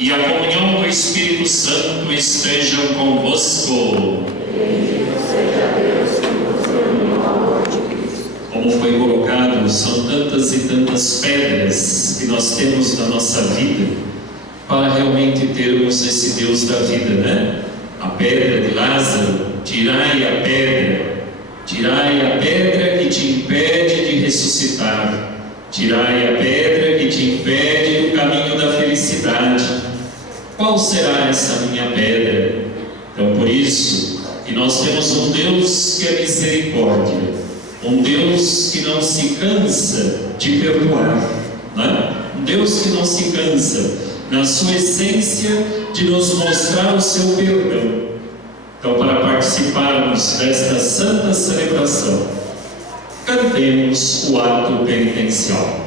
e a comunhão do Espírito Santo estejam convosco. Como foi colocado, são tantas e tantas pedras que nós temos na nossa vida para realmente termos esse Deus da vida, né? A pedra de Lázaro, tirai a pedra que te impede de ressuscitar, tirai a pedra que te impede do caminho da felicidade. Qual será essa minha pedra? Então, por isso que nós temos um Deus que é misericórdia, um Deus que não se cansa de perdoar, né? Um Deus que não se cansa, na sua essência, de nos mostrar o seu perdão. Então, para participarmos desta santa celebração, cantemos o ato penitencial.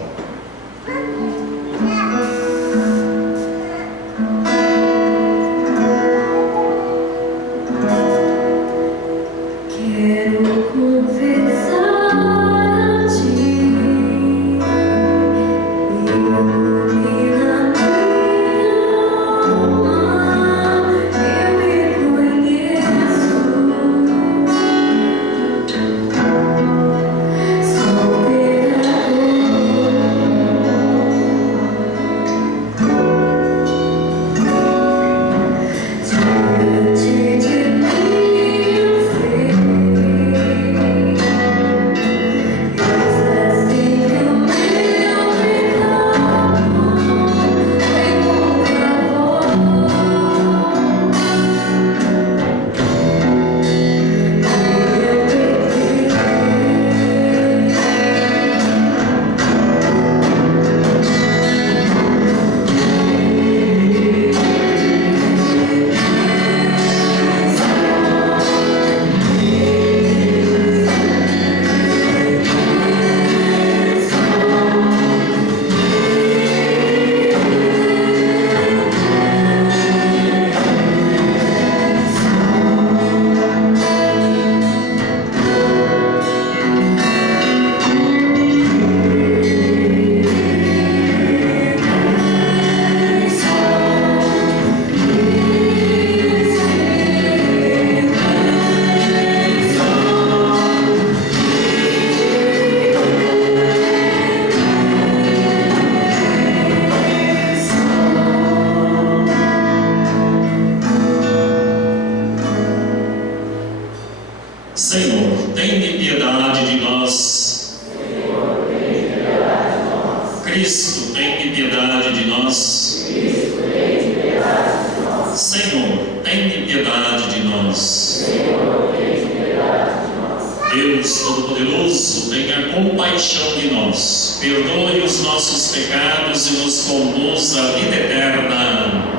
Senhor, tem piedade de nós. Senhor, tem piedade de nós. Cristo, tem piedade de nós. Cristo, tem piedade de nós. Senhor, tem piedade de nós. Senhor, tem piedade de nós. Deus Todo-Poderoso, tenha compaixão de nós, perdoe os nossos pecados e nos conduz à vida eterna.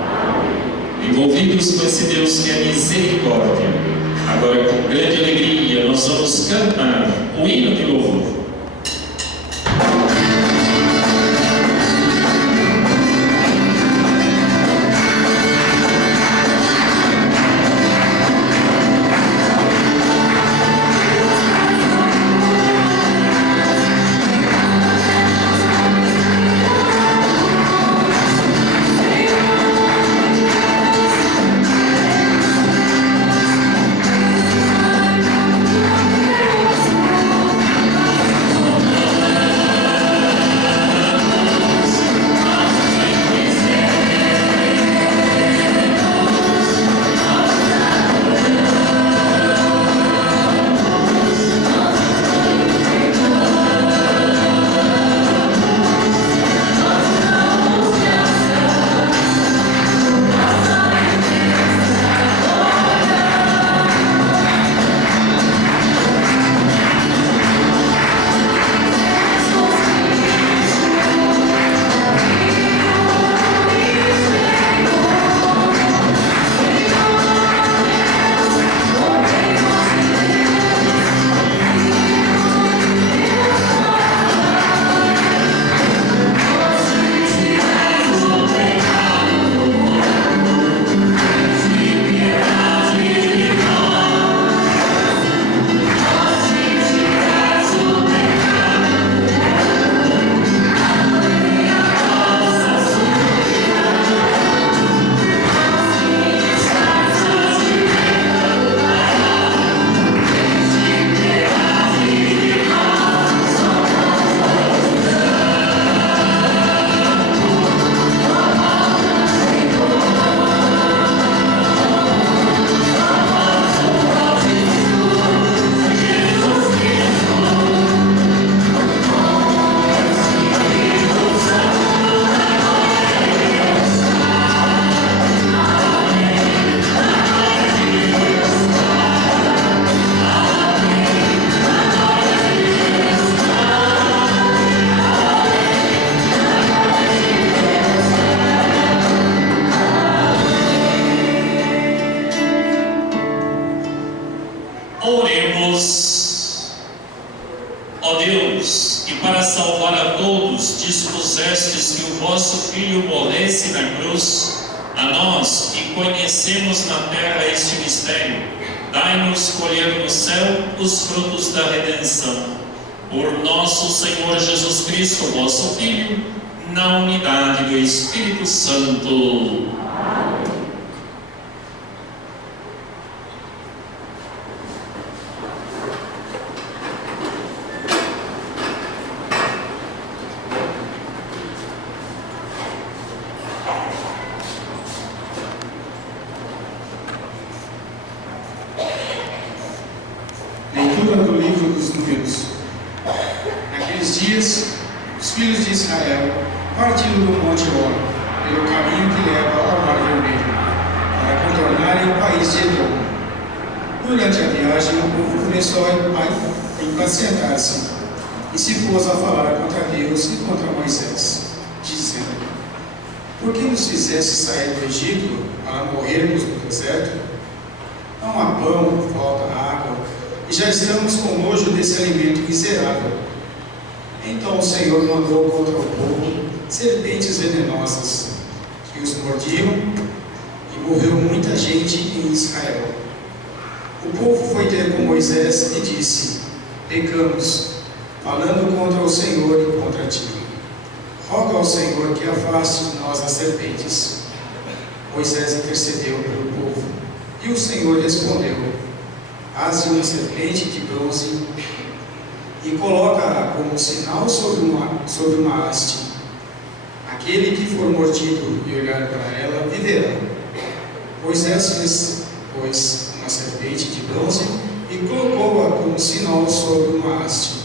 Envolvidos com esse Deus que é misericórdia, agora com grande alegria nós vamos cantar o hino de louvor. Senhor, Ó Deus, que para salvar a todos dispusestes que o vosso Filho morresse na cruz, a nós que conhecemos na terra este mistério, dai-nos colher no céu os frutos da redenção. Por nosso Senhor Jesus Cristo, vosso Filho, na unidade do Espírito Santo. Leitura do livro dos Números. Naqueles dias, os filhos de Israel partiram do Monte Hor, pelo caminho que leva ao Mar Vermelho, para contornarem o país de Edom. Durante a viagem, o povo começou a impacientar-se e se pôs a falar contra Deus e contra Moisés, dizendo: Por que nos fizeste sair do Egito para morrermos no deserto? Não há pão, falta água, e já estamos com nojo desse alimento miserável. Então o Senhor mandou contra o povo serpentes venenosas, que os mordiam, e morreu muita gente em Israel. O povo foi ter com Moisés e disse: Pecamos, falando contra o Senhor e contra ti. Roga ao Senhor que afaste de nós as serpentes. Moisés intercedeu pelo povo, e o Senhor respondeu: Faze uma serpente de bronze e coloca-a como sinal sobre uma haste. Aquele que for mordido e olhar para ela viverá. Moisés fez, pois, uma serpente de bronze e colocou-a como sinal sobre uma haste.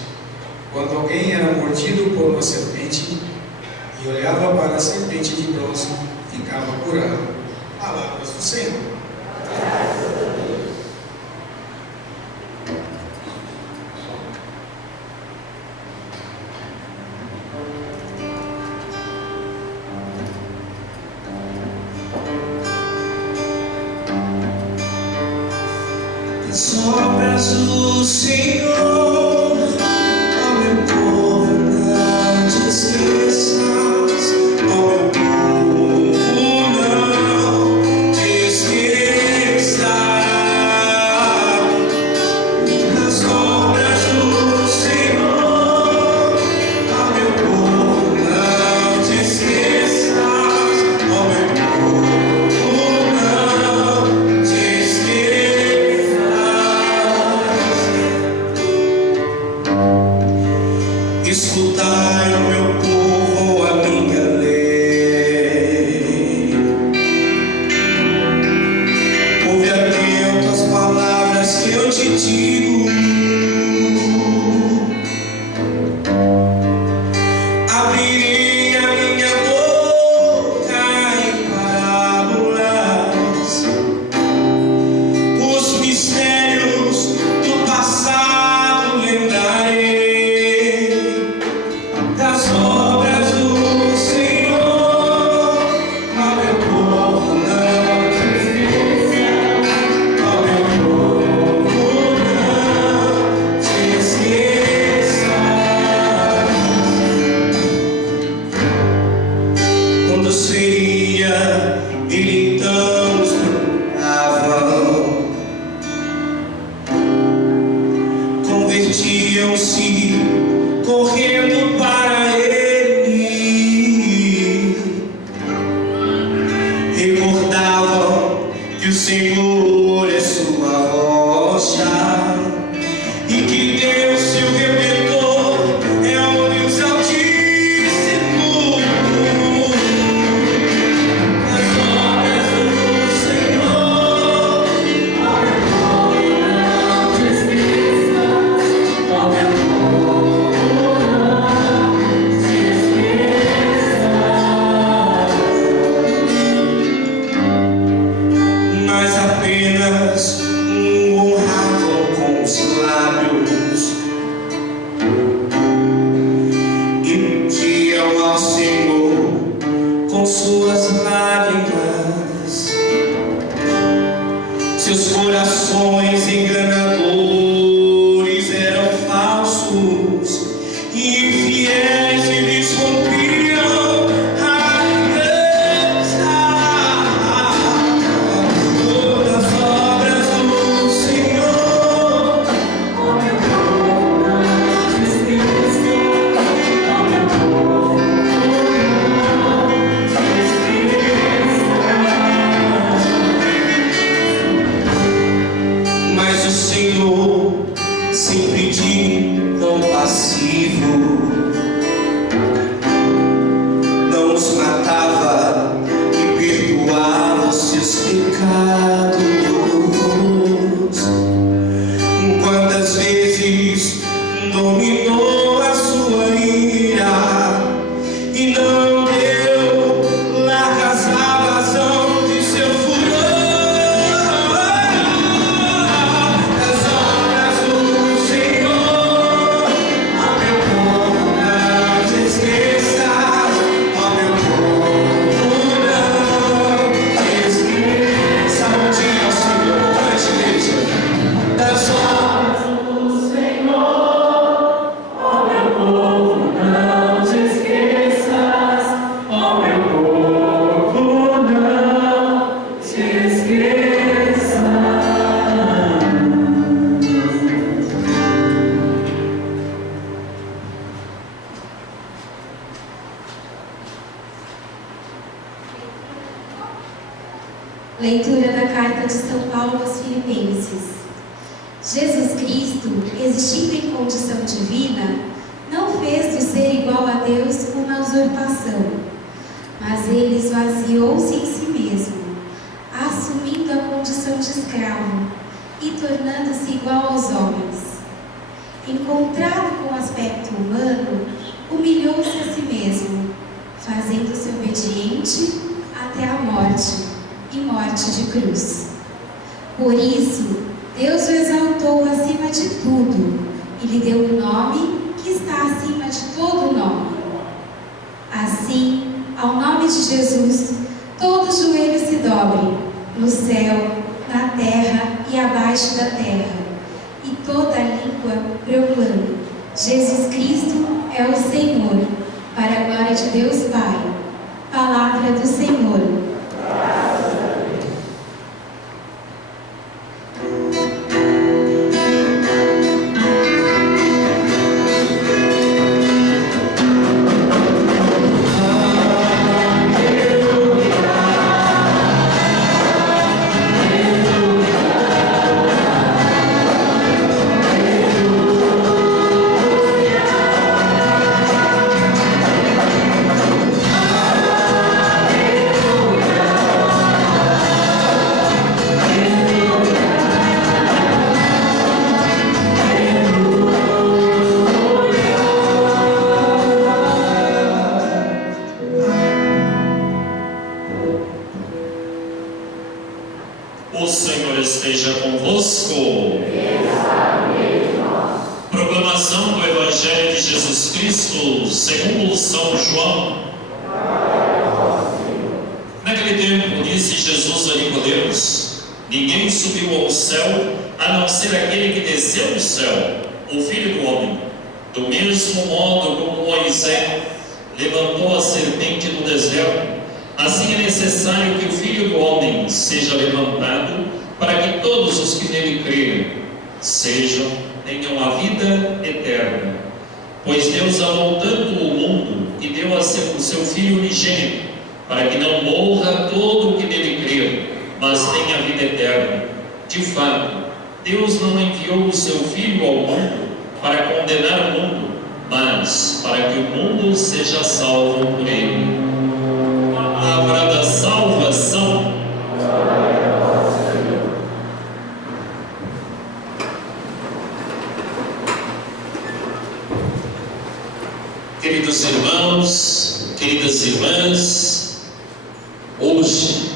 Quando alguém era mordido por uma serpente e olhava para a serpente de bronze, ficava curado. Palavras do Senhor. Obras do Senhor, ó meu povo, não te esqueças, ó meu povo, não te esqueças das obras do Senhor, ó meu povo, não te esqueças, ó meu povo, não te esqueças. Escutai, o meu povo, a minha lei. Ouve atento as palavras que eu te digo. Abrirei a minha boca em parábolas, os mistérios do passado lembrarei. Das obras do Senhor, ó meu povo, não te esqueças, ó meu povo, não te esqueças. Quando seria, ele então nos procuravam, convertiam-se correndo para ele, recordavam que o Senhor é sua rocha e que Deus, seu Redentor, é o Deus Altíssimo. As obras do Senhor, ó meu povo, não te esqueças, ó meu povo. dominou a sua ira e não deu largas à vazão de seu furor. Das obras do Senhor, ó meu povo, não te esqueças, ó meu povo, não te esqueças. Bom dia ao Senhor, boa igreja. Das obras do Senhor, ó meu povo, não te esqueças, ó meu povo, não te esqueças. Leitura da carta de São Paulo aos Filipenses. Jesus Cristo, existindo em condição divina, não fez do ser igual a Deus uma usurpação, mas ele esvaziou-se em si mesmo, assumindo a condição de escravo e tornando-se igual aos homens. Encontrado com aspecto humano, humilhou-se a si mesmo, fazendo-se obediente até a morte e morte de cruz. Por isso, Deus o exaltou acima de tudo e lhe deu o nome que está acima de todo nome. Assim, ao nome de Jesus, todo joelho se dobre, no céu, na terra e abaixo da terra, e toda língua proclame: Jesus Cristo é o Senhor, para a glória de Deus Pai. Palavra do Senhor. O Senhor esteja convosco. Proclamação do Evangelho de Jesus Cristo segundo São João. Naquele tempo disse Jesus a Nicodemos: ninguém subiu ao céu a não ser aquele que desceu do céu, o Filho do Homem. Do mesmo modo como Moisés levantou a serpente no deserto, assim é necessário que o Filho do Homem seja levantado, para que todos os que nele crerem tenham a vida eterna. Pois Deus amou tanto o mundo e deu o seu Filho unigênito, para que não morra todo o que nele crer, mas tenha a vida eterna. De fato, Deus não enviou o seu Filho ao mundo para condenar o mundo, mas para que o mundo seja salvo por ele. Palavra da salvação. Queridos irmãos, queridas irmãs, hoje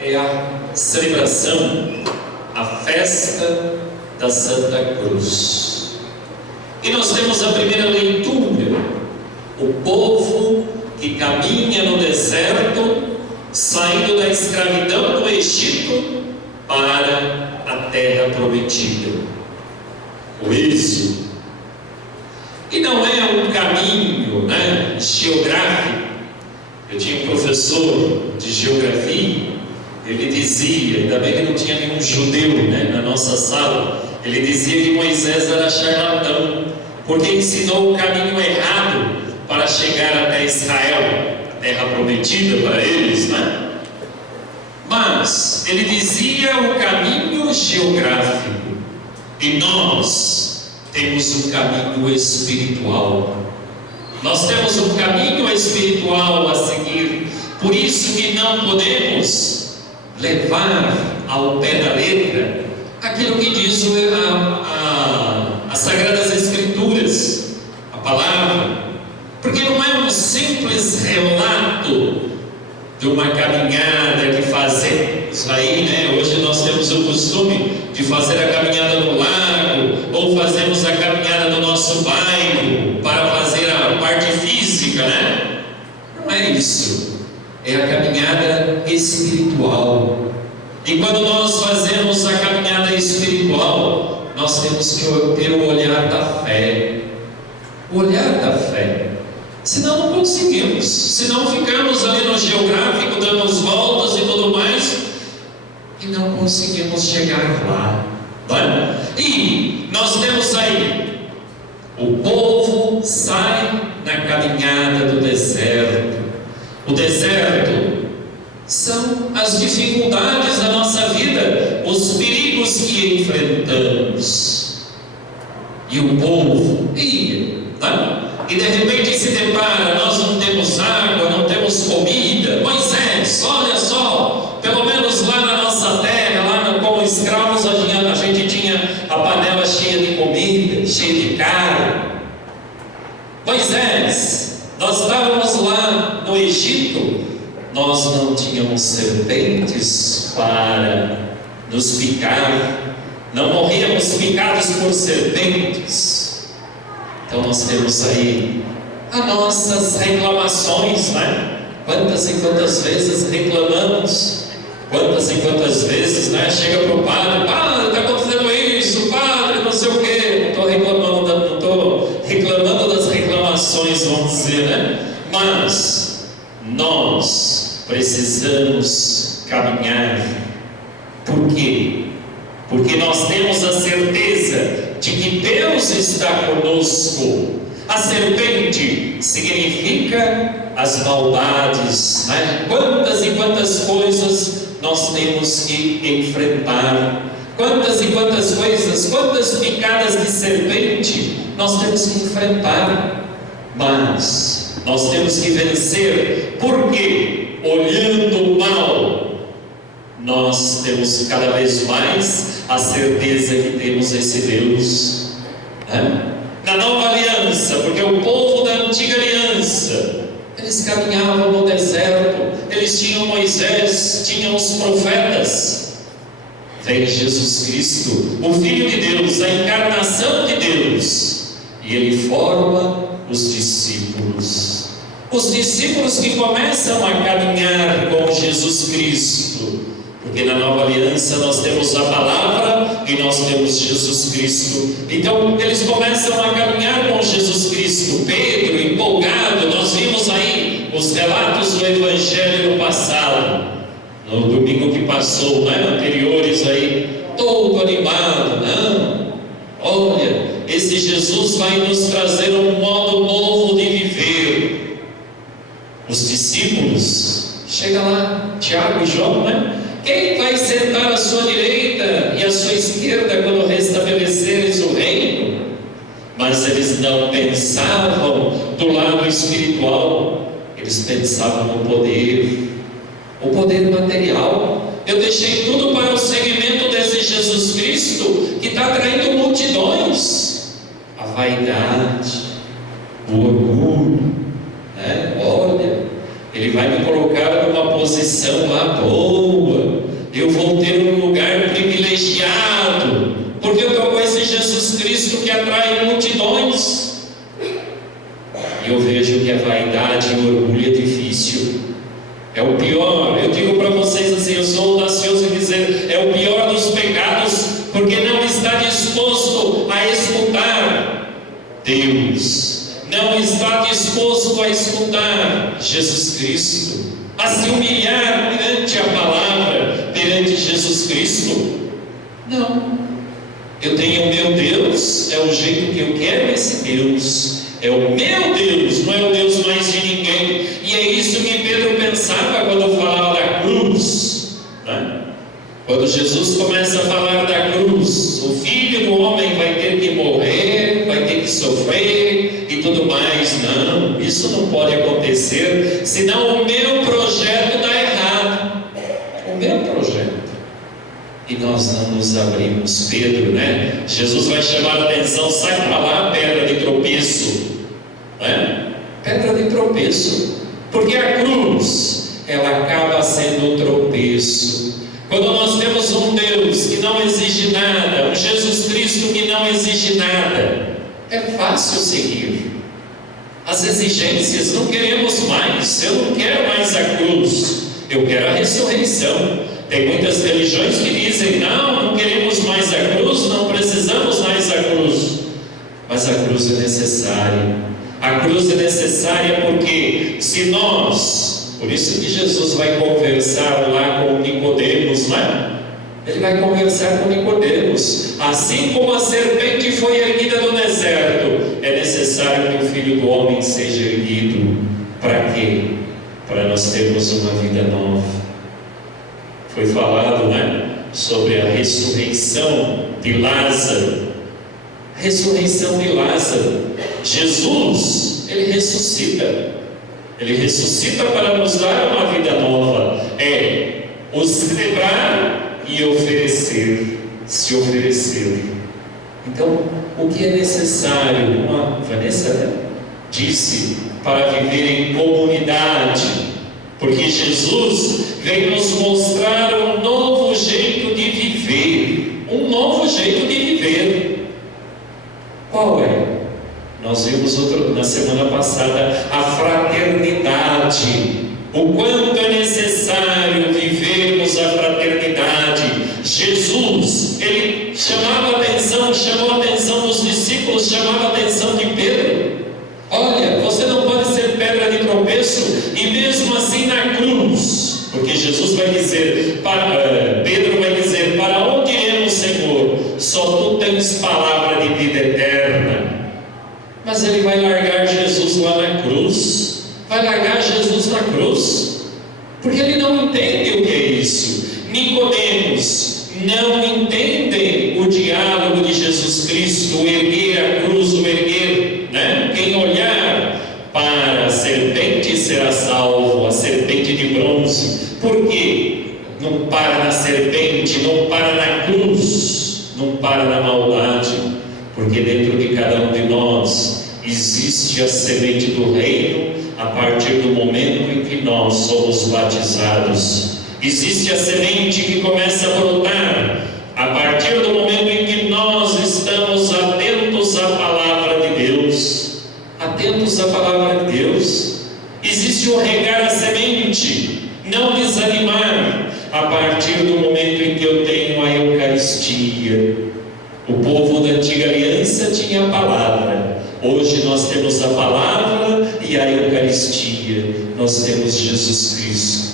é a celebração, a festa da Santa Cruz. E nós temos a primeira leitura, o povo que caminha no deserto, saindo da escravidão do Egito para a terra prometida, o êxodo. E não é um caminho geográfico. Eu tinha um professor de geografia, ele dizia, ainda bem que não tinha nenhum judeu na nossa sala, ele dizia que Moisés era charlatão, porque ensinou o caminho errado para chegar até Israel, a terra prometida para eles, Mas ele dizia o caminho geográfico, e nós temos um caminho espiritual. Nós temos um caminho espiritual a seguir. Por isso que não podemos levar ao pé da letra aquilo que diz as Sagradas Escrituras. de uma caminhada que fazemos aí, né? Hoje nós temos o costume de fazer a caminhada no lago, ou fazemos a caminhada no nosso bairro para fazer a parte física, né? Não é isso. É a caminhada espiritual. E quando nós fazemos a caminhada espiritual, nós temos que ter o olhar da fé. O olhar da fé. Senão não conseguimos. Senão ficamos ali no geográfico, dando as voltas e tudo mais, e não conseguimos chegar lá. Não é? E nós temos aí, o povo sai na caminhada do deserto. O deserto são as dificuldades da nossa vida, os perigos que enfrentamos. E o povo ia, né? E de repente se depara, nós não temos água, não temos comida. Moisés, olha só, pelo menos lá na nossa terra, lá como escravos, a gente tinha a panela cheia de comida, cheia de carne. Moisés, nós estávamos lá no Egito, nós não tínhamos serpentes para nos picar, não morríamos picados por serpentes. Então nós temos aí as nossas reclamações, né? Quantas e quantas vezes reclamamos, quantas e quantas vezes, né? Chega para o padre, está acontecendo isso, padre, não sei o quê. Não estou reclamando das reclamações, vamos dizer, né? Mas nós precisamos caminhar. Por quê? Porque nós temos a certeza de que Deus está conosco. A serpente significa as maldades, né? Quantas e quantas coisas nós temos que enfrentar, quantas e quantas coisas, quantas picadas de serpente nós temos que enfrentar, mas nós temos que vencer, porque olhando o mal, nós temos cada vez mais a certeza que temos esse Deus, né? Na nova aliança, porque o povo da antiga aliança, eles caminhavam no deserto, eles tinham Moisés, tinham os profetas. Vem Jesus Cristo, o Filho de Deus, a encarnação de Deus, e ele forma os discípulos. Os discípulos que começam a caminhar com Jesus Cristo. Porque na nova aliança nós temos a palavra e nós temos Jesus Cristo. Então eles começam a caminhar com Jesus Cristo. Pedro, empolgado, nós vimos aí os relatos do Evangelho no passado, no domingo que passou, né? Anteriores aí, todo animado. Não, olha, esse Jesus vai nos trazer um modo novo de viver. Os discípulos, chega lá, Tiago e João, né? Quem vai sentar à sua direita e à sua esquerda quando restabeleceres o reino? Mas eles não pensavam do lado espiritual, eles pensavam no poder, o poder material. Eu deixei tudo para o seguimento desse Jesus Cristo que está atraindo multidões. A vaidade, o orgulho, né? Olha, ele vai me colocar numa posição lá boa, eu vou ter um lugar privilegiado, porque eu estou com esse Jesus Cristo que atrai multidões. E eu vejo que a vaidade e o orgulho é difícil, é o pior. Eu digo para vocês assim, eu sou audacioso em dizer, é o pior dos pecados, porque não está disposto a escutar Deus, não está disposto a escutar Jesus Cristo, a se humilhar perante a palavra, perante Jesus Cristo. Não, eu tenho o meu Deus, é o jeito que eu quero esse Deus, é o meu Deus, não é o Deus mais de ninguém. E é isso que Pedro pensava quando falava da cruz, né? Quando Jesus começa a falar da cruz, o Filho do Homem vai ter que morrer, vai ter que sofrer e tudo mais. Não, isso não pode acontecer, senão o meu projeto dá errado. O meu projeto. E nós não nos abrimos. Pedro, né? Jesus vai chamar a atenção, sai para lá, pedra de tropeço, né? Pedra de tropeço, porque a cruz ela acaba sendo um tropeço. Quando nós temos um Deus que não exige nada, um Jesus Cristo que não exige nada, é fácil seguir. As exigências, não queremos mais, eu não quero mais a cruz, eu quero a ressurreição. Tem muitas religiões que dizem, não queremos mais a cruz, não precisamos mais a cruz. Mas a cruz é necessária. A cruz é necessária porque se nós, por isso que Jesus vai conversar lá com Nicodemos, né? Ele vai conversar com Nicodemos. Assim como a serpente foi erguida do deserto, é necessário que o Filho do Homem seja erguido. Para quê? Para nós termos uma vida nova. Foi falado, né, sobre a ressurreição de Lázaro. A ressurreição de Lázaro. Jesus, ele ressuscita. Ele ressuscita para nos dar uma vida nova. É o celebrar e oferecer, se oferecer. Então, o que é necessário? Vanessa disse, para viver em comunidade, porque Jesus veio nos mostrar um novo jeito de viver, um novo jeito de viver. Qual é? Nós vimos na semana passada a fraternidade. O quanto é necessário vivermos a fraternidade. Jesus, ele chamou a atenção dos discípulos, chamava a atenção de Pedro. Olha, você não pode ser pedra de tropeço, e mesmo assim na cruz, porque Jesus vai dizer, Pedro vai dizer, para onde iremos, Senhor? Só tu tens palavra de vida eterna. Mas ele vai largar Jesus lá na cruz. Vai largar Jesus na cruz, porque ele não entende o que é isso. Nicodemos não entende o diálogo de Jesus Cristo, o erguer a cruz, o erguer, né? Quem olhar para a serpente será salvo, a serpente de bronze. Por quê? Não para na serpente, não para na cruz, não para na maldade, porque dentro de cada um de nós existe a semente do reino. A partir do momento em que nós somos batizados, existe a semente que começa a brotar. A partir do momento em que nós estamos atentos à palavra de Deus, atentos à palavra de Deus, existe o regar a semente, não desanimar. A partir do momento em que eu tenho a Eucaristia, o povo da antiga aliança tinha a palavra. Hoje nós temos a palavra e a Eucaristia, nós temos Jesus Cristo.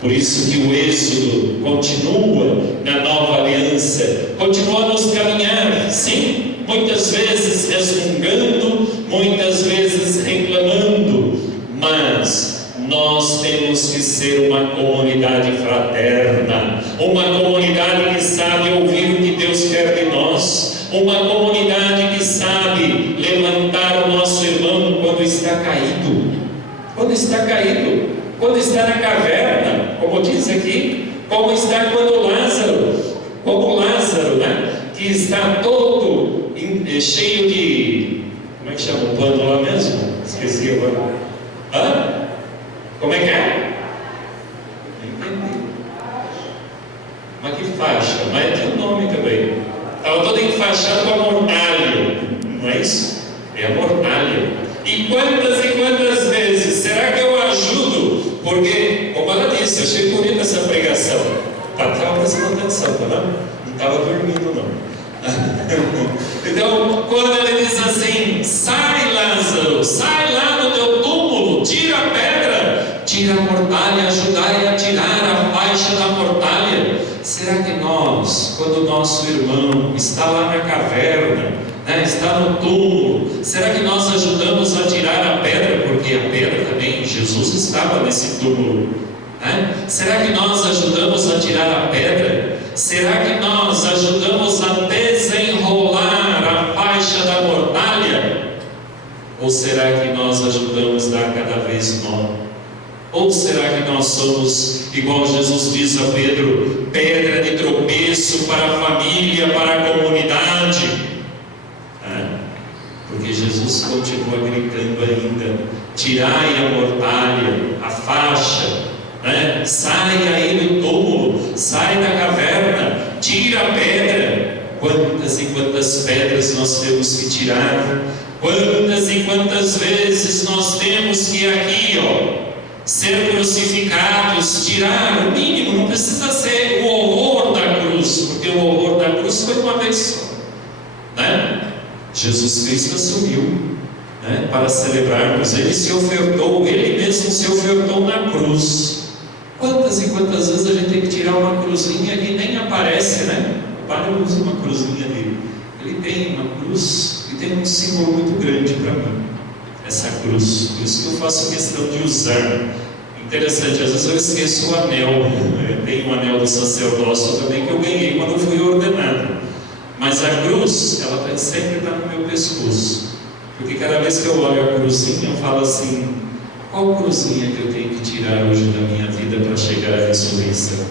Por isso que o êxodo continua na nova aliança, continua a nos caminhar, sim, muitas vezes resmungando, muitas vezes reclamando, mas nós temos que ser uma comunidade fraterna, uma comunidade que sabe ouvir o que Deus quer de nós, uma comunidade que sabe levantar o nosso irmão quando está caído, quando está na caverna, como diz aqui, como está como Lázaro, né? Que está todo cheio de, como é que chama o pano lá mesmo? Esqueci agora. Como é que é? Não entendi. Mas que faixa? Mas tem um nome também. Estava todo enfaixado com a mortalha, não é isso? É a mortalha. E quantas vezes será que eu ajudo? Porque, como ela disse, eu achei bonita essa pregação. Estava prestando atenção, não estava dormindo não. Então, quando ele diz assim, sai Lázaro, sai lá do teu túmulo, tira a pedra, tira a mortalha, ajudai a tirar a faixa da mortalha. Será que nós, quando o nosso irmão está lá na caverna, né, está no túmulo, será que nós ajudamos a tirar a pedra? Porque a pedra também, Jesus estava nesse túmulo, né? Será que nós ajudamos a tirar a pedra? Será que nós ajudamos a desenrolar a faixa da mortalha? Ou será que nós ajudamos a dar cada vez nó? Ou será que nós somos, igual Jesus diz a Pedro, pedra de tropeço para a família, para a comunidade? Porque Jesus continua gritando ainda, tirai a mortalha, a faixa, né? Sai aí do túmulo, sai da caverna, tira a pedra. Quantas e quantas pedras nós temos que tirar? Quantas e quantas vezes nós temos que aqui, ser crucificados, tirar o mínimo, não precisa ser o horror da cruz, porque o horror da cruz foi uma vez só, né? Jesus Cristo assumiu, né, para celebrarmos. Ele se ofertou, Ele mesmo se ofertou na cruz. Quantas e quantas vezes a gente tem que tirar uma cruzinha e nem aparece, né? O Padre usa uma cruzinha dele. Ele tem uma cruz e tem um símbolo muito grande para mim, essa cruz. Por isso que eu faço questão de usar. Interessante, às vezes eu esqueço o anel. Tem um anel do sacerdócio também que eu ganhei quando eu fui ordenado. Mas a cruz, ela sempre está no meu pescoço. Porque cada vez que eu olho a cruzinha, eu falo assim: qual cruzinha que eu tenho que tirar hoje da minha vida para chegar à ressurreição?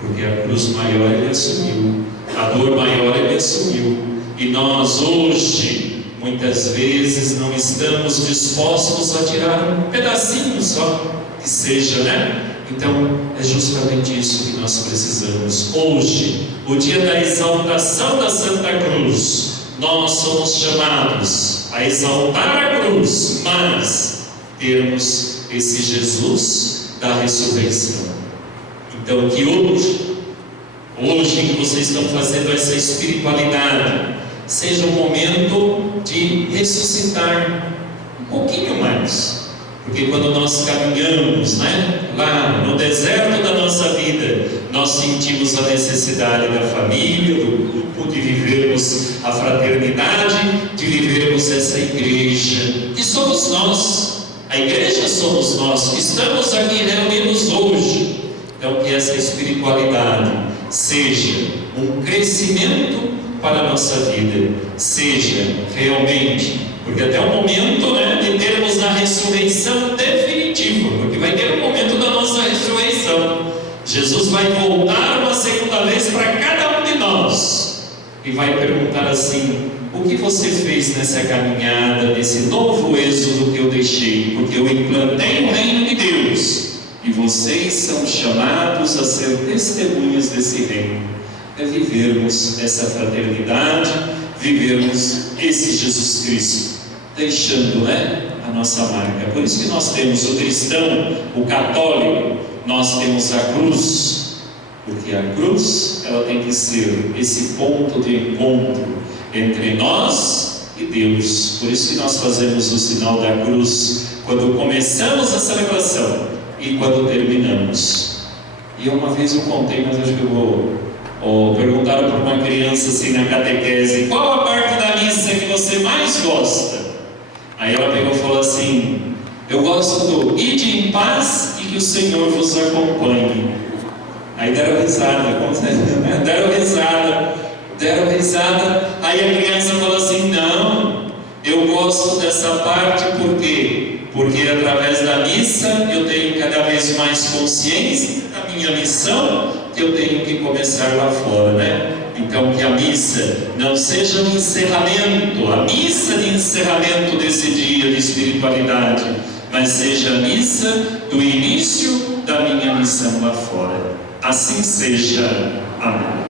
Porque a cruz maior Ele assumiu, a dor maior Ele assumiu. E nós hoje, muitas vezes, não estamos dispostos a tirar um pedacinho só, que seja, né? Então, é justamente isso que nós precisamos. Hoje, o dia da exaltação da Santa Cruz, nós somos chamados a exaltar a cruz, mas termos esse Jesus da ressurreição. Então, que hoje que vocês estão fazendo essa espiritualidade, seja um momento de ressuscitar um pouquinho mais. Porque quando nós caminhamos, né, lá no deserto da nossa vida, nós sentimos a necessidade da família, do grupo, de vivermos a fraternidade, de vivermos essa igreja, que somos nós. A igreja somos nós, que estamos aqui reunidos hoje. Então, que essa espiritualidade seja um crescimento para a nossa vida, seja realmente, porque até o momento, né, de termos a ressurreição definitiva, porque vai ter um momento da nossa ressurreição. Jesus vai voltar uma segunda vez para cada um de nós e vai perguntar assim: o que você fez nessa caminhada, nesse novo êxodo que eu deixei? Porque eu implantei o reino de Deus e vocês são chamados a ser testemunhas desse reino. É vivermos essa fraternidade, vivermos esse Jesus Cristo, deixando, né, a nossa marca. Por isso que nós temos o cristão, o católico, nós temos a cruz, porque a cruz, ela tem que ser esse ponto de encontro entre nós e Deus. Por isso que nós fazemos o sinal da cruz quando começamos a celebração e quando terminamos. E uma vez eu contei, mas acho que eu vou... perguntaram para uma criança assim na catequese: qual a parte da missa que você mais gosta? Aí ela pegou e falou assim: eu gosto do ide em paz e que o Senhor vos acompanhe. Aí deram risada. Aí a criança falou assim: não, eu gosto dessa parte porque através da missa eu tenho cada vez mais consciência da minha missão, que eu tenho que começar lá fora, né? Então, que a missa não seja um encerramento, a missa de encerramento desse dia de espiritualidade, mas seja a missa do início da minha missão lá fora. Assim seja. Amém.